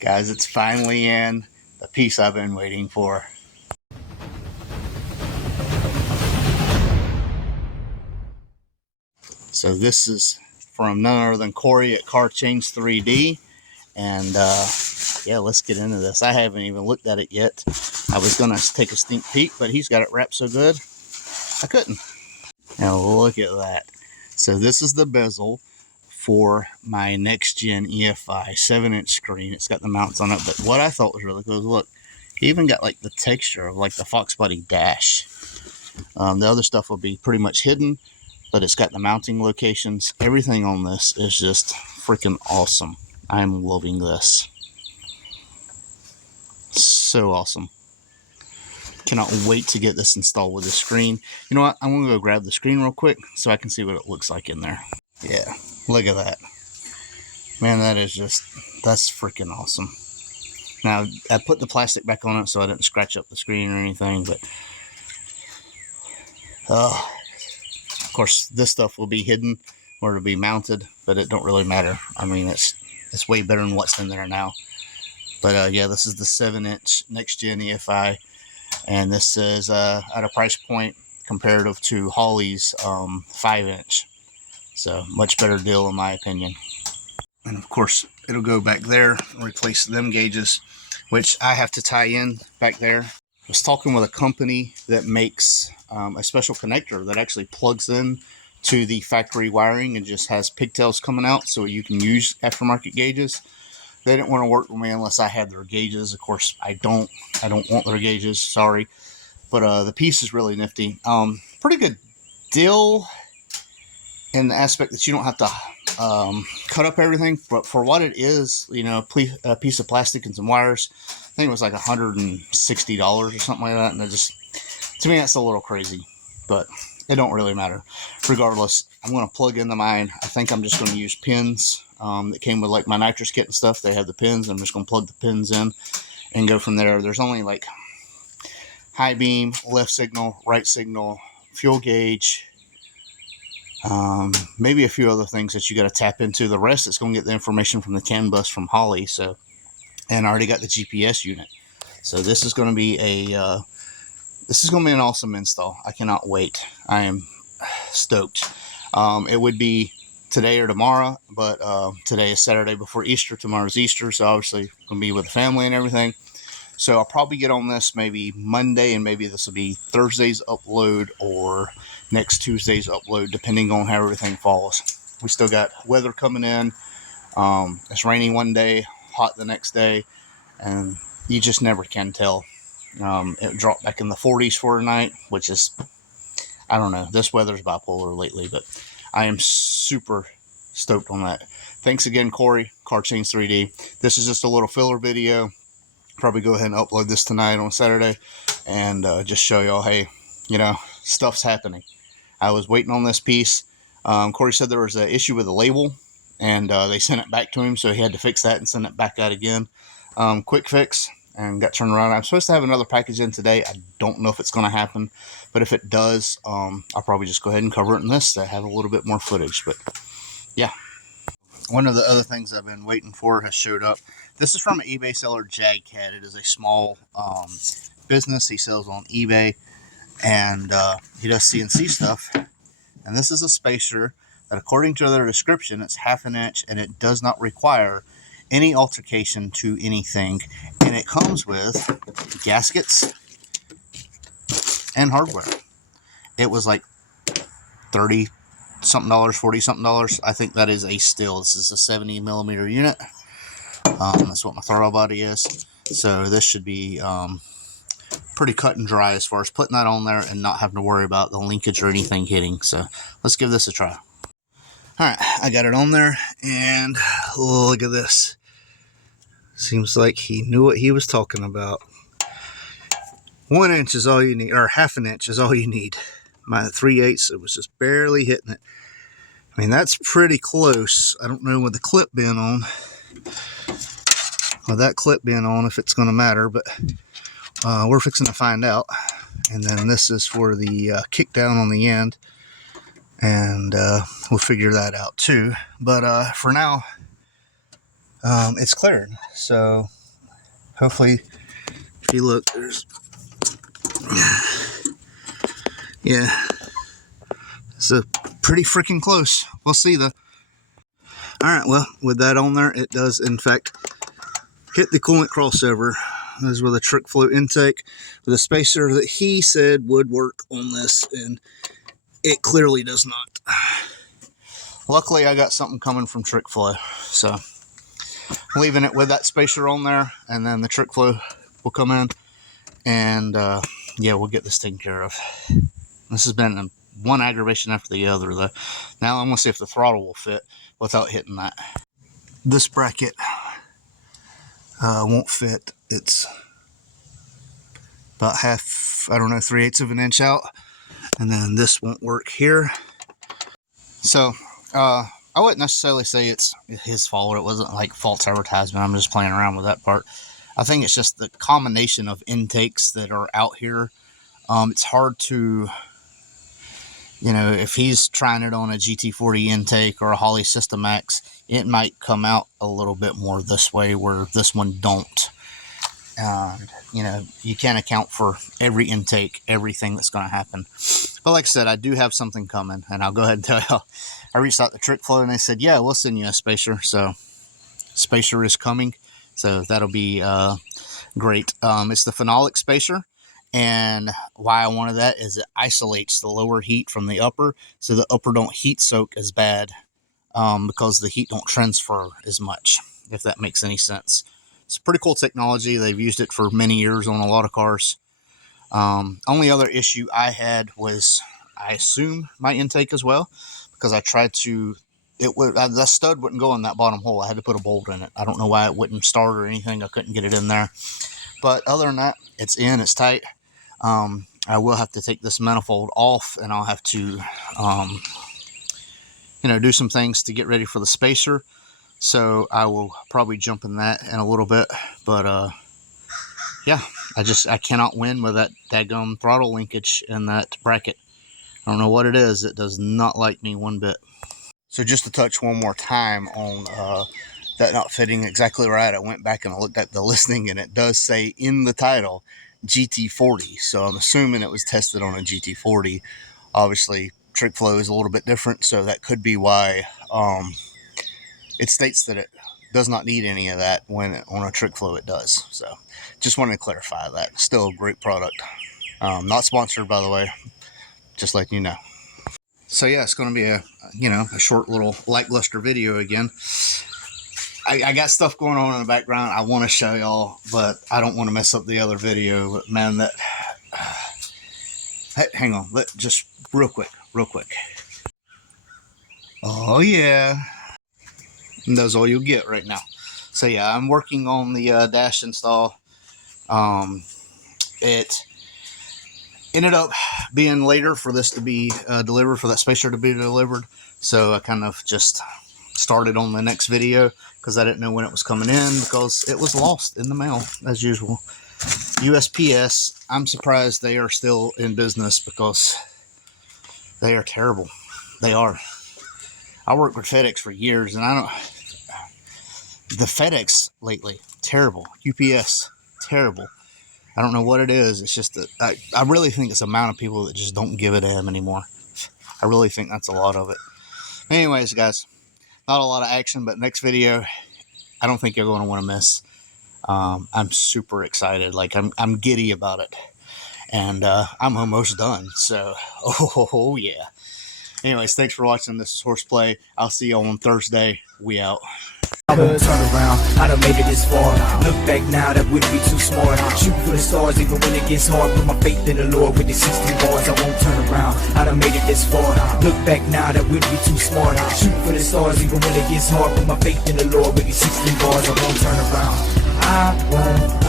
Guys, it's finally in, the piece I've been waiting for. So this is from none other than Corey at CarChains3D. And yeah, let's get into this. I haven't even looked at it yet. I was going to take a sneak peek, but he's got it wrapped so good, I couldn't. Now look at that. So this is the bezel for my NexgenEfi 7-inch screen. It's got the mounts on it, but what I thought was really cool is, look, he even got like the texture of like the Foxbody dash. The other stuff will be pretty much hidden, but it's got the mounting locations. Everything on this is just freaking awesome. I'm loving this. So awesome. Cannot wait to get this installed with the screen. You know what? I'm going to go grab the screen real quick so I can see what it looks like in there. Yeah, look at that. Man, that's freaking awesome. Now, I put the plastic back on it so I didn't scratch up the screen or anything, but of course, this stuff will be hidden or it'll be mounted, but it don't really matter. I mean, it's way better than what's in there now. But yeah, this is the 7-inch NexgenEfi, and this is at a price point comparative to Holley's 5-inch. So much better deal in my opinion. And of course, it'll go back there and replace them gauges, which I have to tie in back there. I was talking with a company that makes a special connector that actually plugs in to the factory wiring and just has pigtails coming out so you can use aftermarket gauges. They didn't want to work with me unless I had their gauges. Of course, I don't want their gauges, sorry. But the piece is really nifty. Pretty good deal in the aspect that you don't have to cut up everything, but for what it is, you know, a piece of plastic and some wires, I think it was like $160 or something like that, and it just, to me, that's a little crazy, but it don't really matter. Regardless, I'm going to plug into mine. I think I'm just going to use pins that came with like my nitrous kit and stuff. They have the pins. I'm just going to plug the pins in and go from there. There's only like high beam, left signal, right signal, fuel gauge, maybe a few other things that you got to tap into. The rest is going to get the information from the CAN bus from Holley. So, and I already got the GPS unit. So this is going to be an awesome install. I cannot wait. I am stoked. It would be today or tomorrow, but today is Saturday before Easter. Tomorrow's Easter, so obviously going to be with the family and everything. So I'll probably get on this maybe Monday, and maybe this will be Thursday's upload or next Tuesday's upload, depending on how everything falls. We still got weather coming in. It's raining one day, hot the next day, and you just never can tell. It dropped back in the 40s for a night, which is, I don't know. This weather's bipolar lately, but I am super stoked on that. Thanks again, Corey, CarChains3D. This is just a little filler video. Probably go ahead and upload this tonight on Saturday and just show y'all, hey, you know, stuff's happening. I was waiting on this piece. Corey said there was an issue with the label, and they sent it back to him, so he had to fix that and send it back out again. Quick fix, and got turned around. I'm supposed to have another package in today. I don't know if it's going to happen, but if it does, I'll probably just go ahead and cover it in this to have a little bit more footage. But yeah, one of the other things I've been waiting for has showed up. This is from an eBay seller, JagCad. It is a small business. He sells on eBay, and he does CNC stuff. And this is a spacer that, according to their description, it's 1/2 inch, and it does not require any altercation to anything. And it comes with gaskets and hardware. It was like $30-something, $40-something. I think that is a still. This is a 70mm unit. That's what my throttle body is. So this should be pretty cut and dry as far as putting that on there and not having to worry about the linkage or anything hitting. So let's give this a try. Alright, I got it on there, and look at this. Seems like he knew what he was talking about. 1 inch is all you need, or 1/2 inch is all you need. My 3/8, it was just barely hitting it. I mean, that's pretty close. I don't know with the clip being on, with that clip being on, if it's going to matter, but we're fixing to find out. And then this is for the kick down on the end, and we'll figure that out too. But for now, it's cleared. So hopefully, if you look, there's, yeah, it's a pretty freaking close. We'll see though. All right, well, with that on there, it does in fact hit the coolant crossover. This is with a trick flow intake with a spacer that he said would work on this, and it clearly does not. Luckily, I got something coming from trick flow, so leaving it with that spacer on there, and then the trick flow will come in, and yeah, we'll get this taken care of. This has been one aggravation after the other though. Now I'm gonna see if the throttle will fit without hitting that. This bracket won't fit. It's about half, I don't know, 3/8 of an inch out, and then this won't work here. So I wouldn't necessarily say it's his fault. It wasn't like false advertisement. I'm just playing around with that part. I think it's just the combination of intakes that are out here. It's hard to, you know, if he's trying it on a GT40 intake or a Holley System X, it might come out a little bit more this way where this one don't. You know, you can't account for every intake, everything that's going to happen. But like I said, I do have something coming, and I'll go ahead and tell you. I reached out to Trick Flow, and they said, yeah, we'll send you a spacer. So spacer is coming, so that'll be great. It's the phenolic spacer, and why I wanted that is it isolates the lower heat from the upper, so the upper don't heat soak as bad, because the heat don't transfer as much, if that makes any sense. It's pretty cool technology. They've used it for many years on a lot of cars. Only other issue I had was, I assume, my intake as well, because I tried to, the stud wouldn't go in that bottom hole. I had to put a bolt in it. I don't know why it wouldn't start or anything. I couldn't get it in there. But other than that, it's in, it's tight. I will have to take this manifold off, and I'll have to, you know, do some things to get ready for the spacer. So I will probably jump in that in a little bit. But yeah, I cannot win with that daggum throttle linkage in that bracket. I don't know what it is. It does not like me one bit. So just to touch one more time on that not fitting exactly right, I went back and I looked at the listing, and it does say in the title GT40. So I'm assuming it was tested on a GT40. Obviously, trick flow is a little bit different, so that could be why it states that it does not need any of that, when on a trick flow it does. So just wanted to clarify that. Still a great product. Not sponsored, by the way, just letting you know. So yeah, it's going to be a, you know, a short little lackluster video again. I got stuff going on in the background I want to show y'all, but I don't want to mess up the other video. But man, that hey, hang on, just real quick. Oh yeah, and that's all you'll get right now. So yeah, I'm working on the dash install. It ended up being later for this to be delivered, for that spacer to be delivered. So I kind of just started on the next video because I didn't know when it was coming in, because it was lost in the mail as usual. USPS, I'm surprised they are still in business, because they are terrible. They are. I worked with FedEx for years, and the FedEx lately, terrible. UPS, terrible. I don't know what it is. It's just that I really think it's the amount of people that just don't give a damn anymore. I really think that's a lot of it. Anyways, guys, not a lot of action, but next video, I don't think you're going to want to miss. I'm super excited. Like, I'm giddy about it. And I'm almost done. So, oh yeah. Anyways, thanks for watching. This is Horseplay. I'll see you on Thursday. We out. Turn around, I done made it this far. Look back now, that wouldn't be too smart. Shoot for the stars even when it gets hard. Put my faith in the Lord with the 60 bars. I won't turn around, I done made it this far. Look back now, that wouldn't be too smart. Shoot for the stars even when it gets hard. Put my faith in the Lord with the 60 bars. I won't turn around, I won't